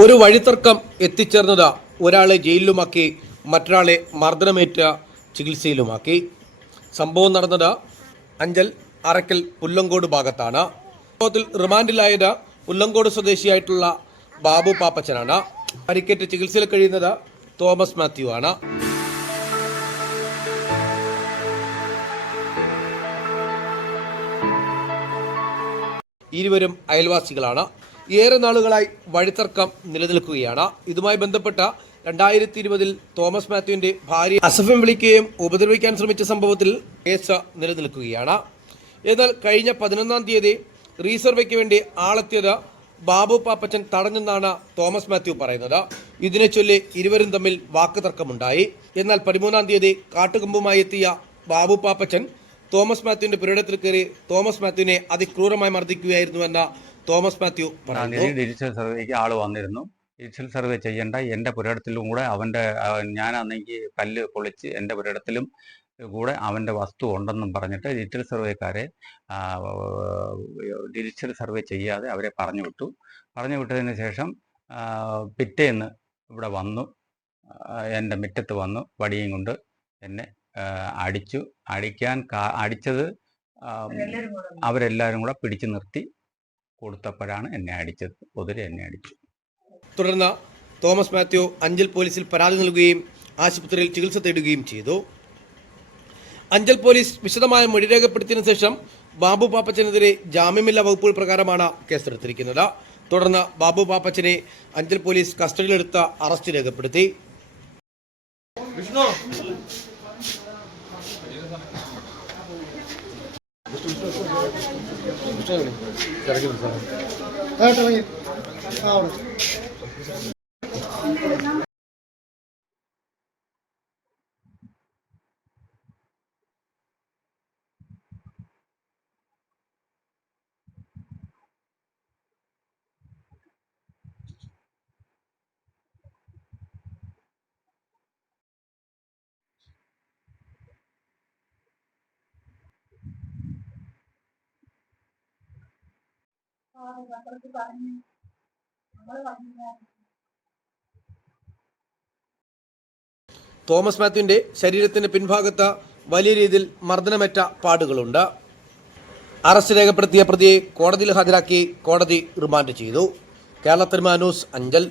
ഒരു വഴിത്തർക്കം എത്തിച്ചേർന്നത് ഒരാളെ ജയിലിലുമാക്കി മറ്റൊരാളെ മർദ്ദനമേറ്റ ചികിത്സയിലുമാക്കി. സംഭവം നടന്നത് അഞ്ചൽ അറക്കൽ പുല്ലങ്കോട് ഭാഗത്താണ്. സംഭവത്തിൽ റിമാൻഡിലായത് പുല്ലങ്കോട് സ്വദേശിയായിട്ടുള്ള ബാബു പാപ്പച്ചനാണ്. പരിക്കേറ്റ് ചികിത്സയിൽ കഴിയുന്നത് തോമസ് മാത്യു ആണ്. ഇരുവരും അയൽവാസികളാണ്. ഏറെ നാളുകളായി വഴിത്തർക്കം നിലനിൽക്കുകയാണ്. ഇതുമായി ബന്ധപ്പെട്ട രണ്ടായിരത്തി ഇരുപതിൽ തോമസ് മാത്യുവിന്റെ ഭാര്യ അസഫം വിളിക്കുകയും ഉപദ്രവിക്കാൻ ശ്രമിച്ച സംഭവത്തിൽ കേസ് നിലനിൽക്കുകയാണ്. എന്നാൽ കഴിഞ്ഞ പതിനൊന്നാം തീയതി റീസർവേക്ക് വേണ്ടി ആളെത്തിയത് ബാബു പാപ്പച്ചൻ തടഞ്ഞെന്നാണ് തോമസ് മാത്യു പറയുന്നത്. ഇതിനെ ചൊല്ലി ഇരുവരും തമ്മിൽ വാക്ക് തർക്കമുണ്ടായി എന്നാൽ പതിമൂന്നാം തീയതി കാട്ടുകൊമ്പുമായി എത്തിയ ബാബു പാപ്പച്ചൻ തോമസ് മാത്യുവിന്റെ പുരയിടത്തിൽ കയറി തോമസ് മാത്യുവിനെ അതിക്രൂരമായി മർദ്ദിക്കുകയായിരുന്നുവെന്ന് തോമസ് മാത്യു ഡിജിറ്റൽ സർവേക്ക് ആൾ വന്നിരുന്നു. ഡിജിറ്റൽ സർവേ ചെയ്യേണ്ട എന്റെ പുരയിടത്തിലും കൂടെ അവന്റെ ഞാനാണെങ്കിൽ കല്ല് പൊളിച്ച് എന്റെ പുരയിടത്തിലും കൂടെ അവന്റെ വസ്തു ഉണ്ടെന്നും പറഞ്ഞിട്ട് ഡിജിറ്റൽ സർവേക്കാരെ ഡിജിറ്റൽ സർവേ ചെയ്യാതെ അവരെ പറഞ്ഞു വിട്ടു. പറഞ്ഞു വിട്ടതിന് ശേഷം പിറ്റേന്ന് ഇവിടെ വന്നു. എന്റെ മുറ്റത്ത് വന്നു. വടിയും കൊണ്ട് എന്നെ അടിച്ചു. അടിക്കാൻ അടിച്ചത് അവരെല്ലാരും അവരെല്ലാവരും കൂടെ പിടിച്ചു നിർത്തി. കൊടുത്തപ്പോഴാണ് എന്നെ അടിച്ചത്. കുതിര എന്നെ അടിച്ചു. തുടർന്ന് തോമസ് മാത്യു അഞ്ചൽ പോലീസിൽ പരാതി നൽകുകയും ആശുപത്രിയിൽ ചികിത്സ തേടുകയും ചെയ്തു. അഞ്ചൽ പോലീസ് വിശദമായ മൊഴി രേഖപ്പെടുത്തിയതിനു ശേഷം ബാബു പാപ്പച്ചനെതിരെ ജാമ്യമില്ലാ വകുപ്പുകൾ പ്രകാരമാണ് കേസെടുത്തിരിക്കുന്നത്. തുടർന്ന് ബാബു പാപ്പച്ചനെ അഞ്ചൽ പോലീസ് കസ്റ്റഡിയിലെടുത്ത് അറസ്റ്റ് രേഖപ്പെടുത്തി. ആ തോമസ് മാത്യുവിന്റെ ശരീരത്തിന്റെ പിൻഭാഗത്ത് വലിയ രീതിയിൽ മർദ്ദനമേറ്റ പാടുകളുണ്ട്. അറസ്റ്റ് രേഖപ്പെടുത്തിയ പ്രതിയെ കോടതിയിൽ ഹാജരാക്കി കോടതി റിമാൻഡ് ചെയ്തു. കേരള ന്യൂസ് അഞ്ചൽ.